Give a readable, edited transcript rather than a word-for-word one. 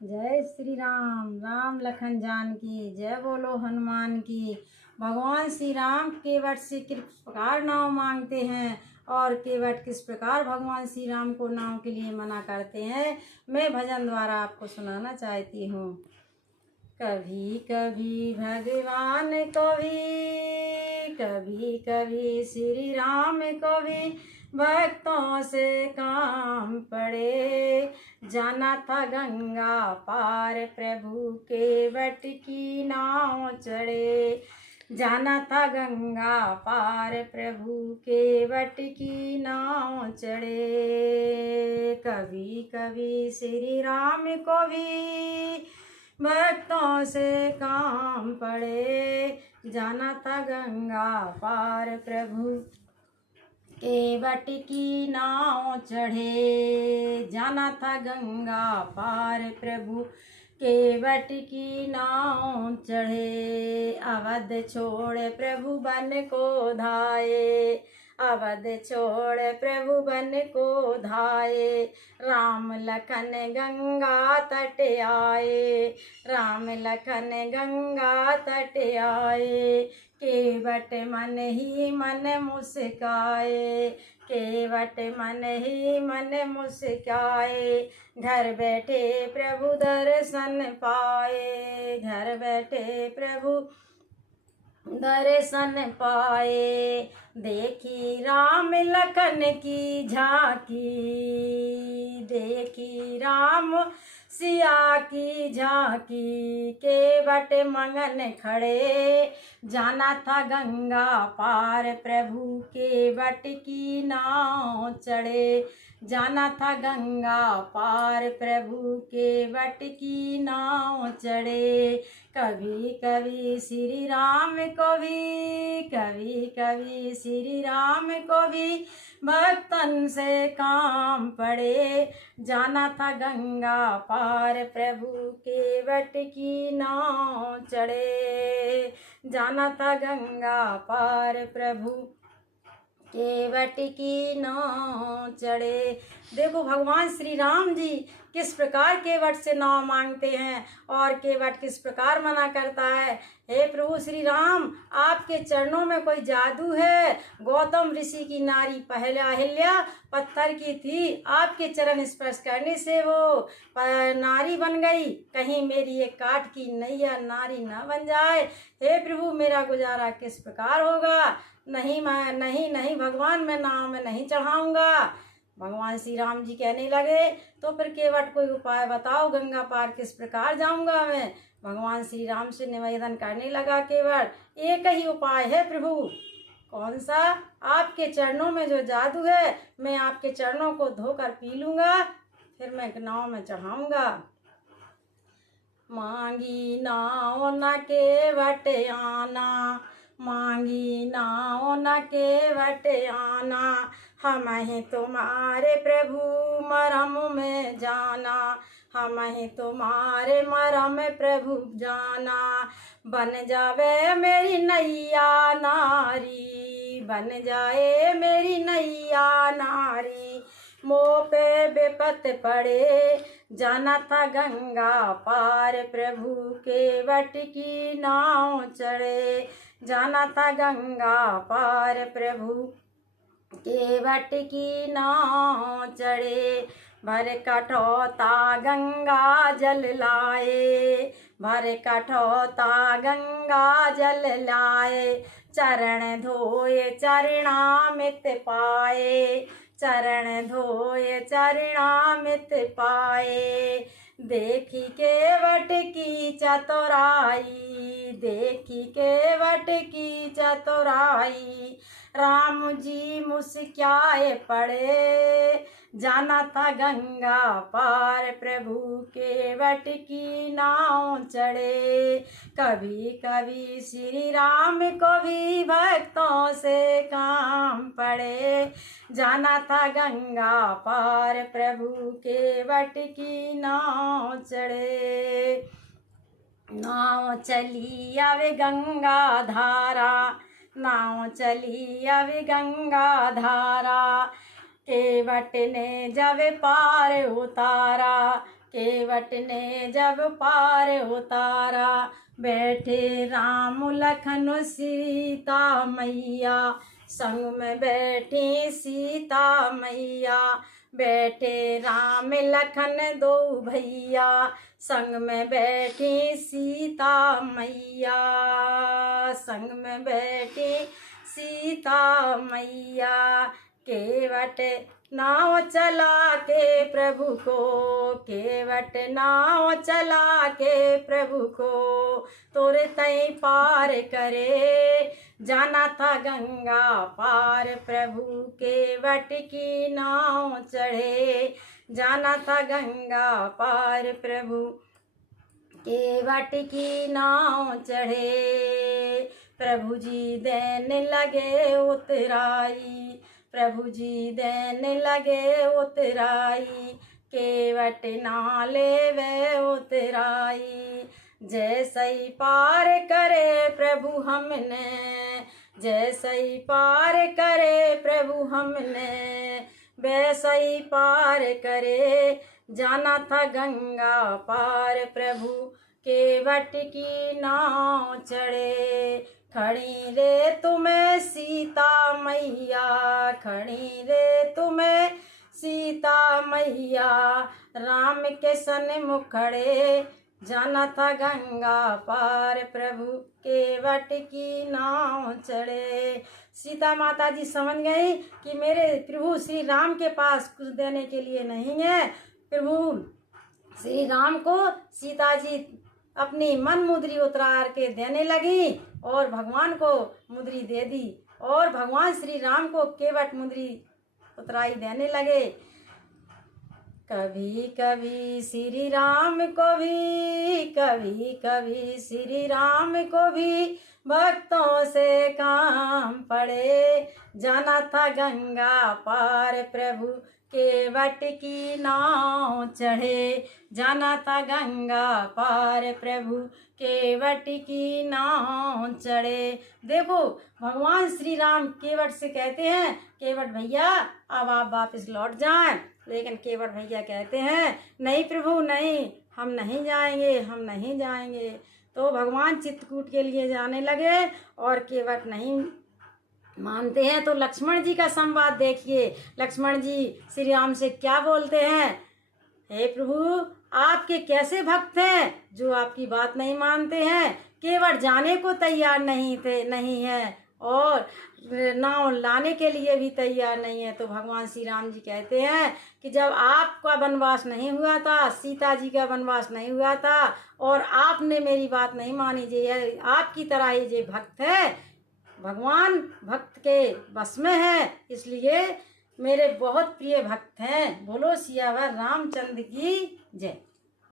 जय श्री राम। राम लखन जानकी, जय बोलो हनुमान की। भगवान श्री राम केवट से किस प्रकार नाव मांगते हैं और केवट किस प्रकार भगवान श्री राम को नाव के लिए मना करते हैं, मैं भजन द्वारा आपको सुनाना चाहती हूँ। कभी कभी भगवान को भी, कभी कभी श्री राम को भी भक्तों से काम पड़े। जाना था गंगा पार प्रभु केवट की नाव चढ़े। जाना था गंगा पार प्रभु केवट की नाव चढ़े। कभी कभी श्री राम को भी भक्तों से काम पड़े। जाना था गंगा पार प्रभु केवट की नाव चढ़े। जाना था गंगा पार प्रभु केवट की नाव चढ़े। अवध छोड़ प्रभु बन को धाये। अवध छोड़ प्रभु बन को धाये। राम लखन गंगा तट आए। राम लखन गंगा तट आए। केवट मन ही मन मुस्काए। केवट मन ही मन मुस्काए। घर बैठे प्रभु दर्शन पाए। घर बैठे प्रभु दर्शन पाए। देखी राम लखन की झांकी। देखी राम सिया की झांकी। केवट मंगन खड़े। जाना था गंगा पार प्रभु केवट की नाव चढ़े। जाना था गंगा पार प्रभु केवट की नाव चढ़े। कभी कभी श्री राम को भी, कभी कभी श्री राम को भी भक्तन से काम पड़े। जाना था गंगा पार प्रभु केवट की नाव चढ़े। जाना था गंगा पार प्रभु केवट की नाव चढ़े। देखो भगवान श्री राम जी किस प्रकार केवट से नाव मांगते हैं और केवट किस प्रकार मना करता है। हे प्रभु श्री राम, आपके चरणों में कोई जादू है। गौतम ऋषि की नारी पहले अहिल्या पत्थर की थी। आपके चरण स्पर्श करने से वो नारी बन गई। कहीं मेरी एक काठ की नैया नारी ना बन जाए। हे प्रभु, मेरा गुजारा किस प्रकार होगा। नहीं नहीं भगवान, मैं नाव में नहीं चढ़ाऊंगा। भगवान श्री राम जी कहने लगे, तो फिर केवट कोई उपाय बताओ, गंगा पार किस प्रकार जाऊंगा मैं। भगवान श्री राम से निवेदन करने लगा केवट, एक ही उपाय है प्रभु। कौन सा? आपके चरणों में जो जादू है, मैं आपके चरणों को धोकर पी लूंगा, फिर मैं नाव में चढ़ाऊंगा। मांगी नाव न केवट आना। मांगी नाव न केवट आना। हम ही तुम्हारे प्रभु मरम में जाना। हम ही तुम्हारे मरम प्रभु जाना। बन जावे मेरी नैया नारी। बन जाए मेरी नैया नारी। मोह पे विपत पड़े। जाना था गंगा पार प्रभु केवट की नाव चढ़े। जाना था गंगा पार प्रभु केवट की नाव चढ़े। भर कठौता गंगा जल लाए। भर कठौता गंगा जल लाए। चरण धोए चरणामृत पाए। चरण धोए चरणामृत पाए। देखी केवट की चतुराई। देखी केवट की चतुराई। राम जी मुस्काए पड़े। जाना था गंगा पार प्रभु केवट की नाव चढ़े। कभी कभी श्री राम को भी भक्तों से काम पड़े। जाना था गंगा पार प्रभु केवट की नाव चढ़े। नाव चली अब गंगा धारा। नाव चली अब गंगा धारा। केवट ने जब पार उतारा। केवट ने जब पार उतारा, बैठे राम लखन सीता मैया, संग में बैठी सीता मैया। बैठे राम लखन दो भैया, संग में बैठी सीता मैया, संग में बैठी सीता मैया। केवट नाव चला के प्रभु को, केवट नाव चला के प्रभु को, तोरे तई पार करे, जाना था गंगा पार। प्रभु केवट की नाव चढ़े, जाना था गंगा पार। प्रभु केवट की नाव चढ़े, प्रभु जी देने लगे उतराई, प्रभु जी देने लगे उतराई। केवट नाले वे उतराई, जैसे ही पार करे प्रभु हमने, जैसे ही पार करे प्रभु हमने, वैसे ही पार करे, जाना था गंगा पार। प्रभु केवट की नाव चढ़े, खड़ी रे तुम्हें सीता मैया, खड़ी रे तुम्हें सीता मैया। राम के सन्मुख खड़े, जाना था गंगा पार। प्रभु केवट की नाव चढ़े। सीता माता जी समझ गई कि मेरे प्रभु श्री राम के पास कुछ देने के लिए नहीं है। प्रभु श्री राम को सीता जी अपनी मन मुद्री उतार के देने लगी और भगवान को मुद्री दे दी, और भगवान श्री राम को केवट मुद्री उतराई देने लगे। कभी कभी श्री राम को भी, कभी कभी श्री राम को भी भक्तों से काम पड़े, जाना था गंगा पार। प्रभु केवट की नाव चढ़े, जाना था गंगा पार। प्रभु केवट की नाव चढ़े। देखो भगवान श्री राम केवट से कहते हैं, केवट भैया अब आप वापस लौट जाएं। लेकिन केवट भैया कहते हैं, नहीं प्रभु नहीं, हम नहीं जाएंगे, हम नहीं जाएंगे। तो भगवान चित्रकूट के लिए जाने लगे और केवट नहीं मानते हैं। तो लक्ष्मण जी का संवाद देखिए, लक्ष्मण जी श्री राम से क्या बोलते हैं, हे प्रभु आपके कैसे भक्त हैं जो आपकी बात नहीं मानते हैं। केवट जाने को तैयार नहीं है और नाव लाने के लिए भी तैयार नहीं है। तो भगवान श्री राम जी कहते हैं कि जब आपका वनवास नहीं हुआ था, सीता जी का वनवास नहीं हुआ था और आपने मेरी बात नहीं मानी, जे आपकी तरह ही जे भक्त है, भगवान भक्त के बस में है, इसलिए मेरे बहुत प्रिय भक्त हैं। बोलो सियावर रामचंद्र की जय।